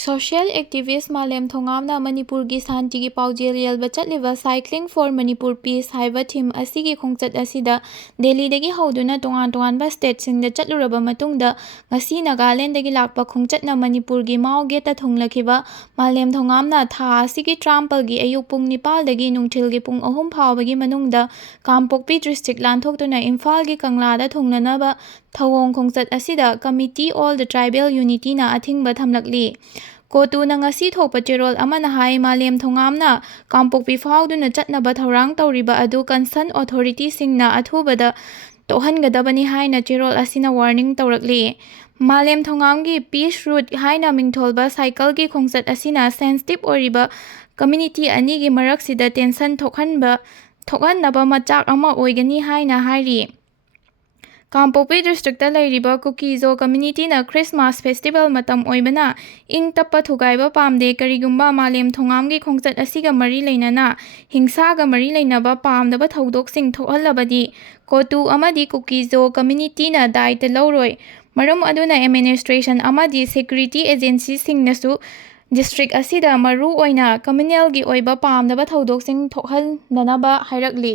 Social activist ꯃꯥꯂꯦꯝ ꯊꯣꯡꯉꯥꯝꯅ ꯃꯅꯤꯄꯨꯔꯒꯤ ꯁꯥꯟꯇꯤꯒꯤ ꯄꯥꯎꯖꯦꯜ ꯌꯦꯜꯕ ꯆꯠꯂꯤꯕ ꯁꯥꯏꯀ꯭ꯂꯤꯡ ꯐꯣꯔ ꯃꯅꯤꯄꯨꯔ ꯄꯤꯁ ꯍꯥꯏꯕ ꯊꯤꯝ ꯑꯁꯤꯒꯤ ꯈꯣꯡꯆꯠ ꯑꯁꯤꯗ ꯗꯦꯜꯂꯤꯗꯒꯤ ꯍꯧꯗꯨꯅ ꯇꯣꯉꯥꯟ-ꯇꯣꯉꯥꯟꯕ ꯁ꯭ꯇꯦꯠꯁꯤꯡꯗ ꯆꯠꯂꯨꯔꯕ ꯃꯇꯨꯡꯗ ꯉꯁꯤ ꯅꯥꯒꯥꯂꯦꯟꯗꯒꯤ ꯂꯥꯛꯄ ꯈꯣꯡꯆꯠꯅ ꯃꯅꯤꯄꯨꯔꯒꯤ ꯃꯥꯎ ꯒꯦꯠꯇ ꯊꯨꯡꯂꯈꯤꯕ ꯃꯥꯂꯦꯝ ꯊꯣꯡꯉꯥꯝꯅ ꯊꯥ ꯑꯁꯤꯒꯤ 19ꯒꯤ ꯑꯌꯨꯛ ꯄꯨꯡ 9ꯗꯒꯤ ꯅꯨꯡꯊꯤꯜꯒꯤ ꯄꯨꯡ 3 ꯐꯥꯎꯕꯒꯤ ꯃꯅꯨꯡꯗ ꯀꯥꯡꯄꯣꯛꯄꯤ ꯗꯤꯁꯇ꯭ꯔꯤꯛ ꯂꯥꯟꯊꯣꯛꯇꯨꯅ ꯏꯝꯐꯥꯜꯒꯤ ꯀꯪꯂꯥꯗ ꯊꯨꯡꯅꯅꯕ ꯊꯧꯑꯣꯡ ꯈꯣꯡꯆꯠ ꯑꯁꯤꯗ ꯀꯃꯤꯇꯤ ꯑꯣꯜ ꯗ ꯇ꯭ꯔꯥꯏꯕꯦꯜ ꯌꯨꯅꯤꯇꯤꯅ ꯑꯊꯤꯡꯕ ꯊꯝꯂꯛꯂꯤ꯫ ꯀꯣꯇꯨꯅ ꯉꯁꯤ ꯊꯣꯛꯄ ꯆꯦꯔꯣꯜ ꯑꯃꯅ ꯍꯥꯏ ꯃꯥꯂꯦꯝ ꯊꯣꯡꯉꯥꯝꯅ ꯀꯥꯡꯄꯣꯛꯄꯤ ꯐꯥꯎꯗꯨꯅ ꯆꯠꯅꯕ ꯊꯧꯔꯥꯡ ꯇꯧꯔꯤꯕ ꯑꯗꯨ ꯀꯟꯁꯔꯟ ꯑꯣꯊꯣꯔꯤꯇꯤꯁꯤꯡꯅ ꯑꯊꯨꯕꯗ ꯇꯣꯛꯍꯟꯒꯗꯕꯅꯤ ꯍꯥꯏꯅ ꯆꯦꯔꯣꯜ ꯑꯁꯤꯅ ꯋꯥꯔꯅꯤꯡ ꯇꯧꯔꯛꯂꯤ꯫ ꯃꯥꯂꯦꯝ ꯊꯣꯡꯉꯥꯝꯒꯤ ꯄꯤꯁ ꯔꯨꯠ ꯍꯥꯏꯅ ꯃꯤꯡꯊꯣꯜꯕ ꯁꯥꯏꯀꯜꯒꯤ ꯈꯣꯡꯆꯠ ꯑꯁꯤꯅ ꯁꯦꯟꯁꯤꯇꯤꯚ ꯑꯣꯏꯔꯤꯕ ꯀꯝꯃ꯭ꯌꯨꯅꯤꯇꯤ ꯑꯅꯤꯒꯤ ꯃꯔꯛꯁꯤꯗ ꯇꯦꯟꯁꯟ ꯊꯣꯛꯍꯟꯅꯕ ꯃꯆꯥꯛ ꯑꯃ ꯑꯣꯏꯒꯅꯤ ꯍꯥꯏꯅ ꯍꯥꯏꯔꯤ꯫ ꯀꯥꯡꯄꯣꯛꯄꯤ ꯗꯤꯁꯇ꯭ꯔꯤꯛꯇ ꯂꯩꯔꯤꯕ ꯀꯨꯀꯤꯖꯣ ꯀꯝꯃ꯭ꯌꯨꯅꯤꯇꯤꯅ ꯈ꯭ꯔꯤꯁꯃꯥꯁ ꯐꯦꯁꯇꯤꯚꯦꯜ ꯃꯇꯝ ꯑꯣꯏꯕꯅ ꯏꯪ ꯇꯞꯄ ꯊꯨꯒꯥꯏꯕ ꯄꯥꯝꯗꯦ, ꯀꯔꯤꯒꯨꯝꯕ ꯃꯥꯂꯦꯝ ꯊꯣꯡꯉꯥꯝꯒꯤ ꯈꯣꯡꯆꯠ ꯑꯁꯤꯒ ꯃꯔꯤ ꯂꯩꯅꯅ ꯍꯤꯡꯁꯥꯒ ꯃꯔꯤ ꯂꯩꯅꯕ ꯄꯥꯝꯗꯕ ꯊꯧꯗꯣꯛꯁꯤꯡ ꯊꯣꯛꯍꯜꯂꯕꯗꯤ ꯀꯣꯇꯨ ꯑꯃꯗꯤ ꯀꯨꯀꯤꯖꯣ ꯀꯝꯃ꯭ꯌꯨꯅꯤꯇꯤꯅ ꯗꯥꯏꯇ ꯂꯧꯔꯣꯏ꯫ ꯃꯔꯝ ꯑꯗꯨꯅ ꯑꯦꯗꯃꯤꯅꯤꯁꯇ꯭ꯔꯦꯁꯟ ꯑꯃꯗꯤ ꯁꯦꯀ꯭ꯌꯨꯔꯤꯇꯤ ꯑꯦꯖꯦꯟꯁꯤꯁꯤꯡꯅꯁꯨ ꯗꯤꯁꯇ꯭ꯔꯤꯛ ꯑꯁꯤꯗ ꯃꯔꯨ ꯑꯣꯏꯅ ꯀꯝꯃ꯭ꯌꯨꯅꯦꯜꯒꯤ ꯑꯣꯏꯕ ꯄꯥꯝꯗꯕ ꯊꯧꯗꯣꯛꯁꯤꯡ ꯊꯣꯛꯍꯟꯗꯅꯕ ꯍꯥꯏꯔꯛꯂꯤ꯫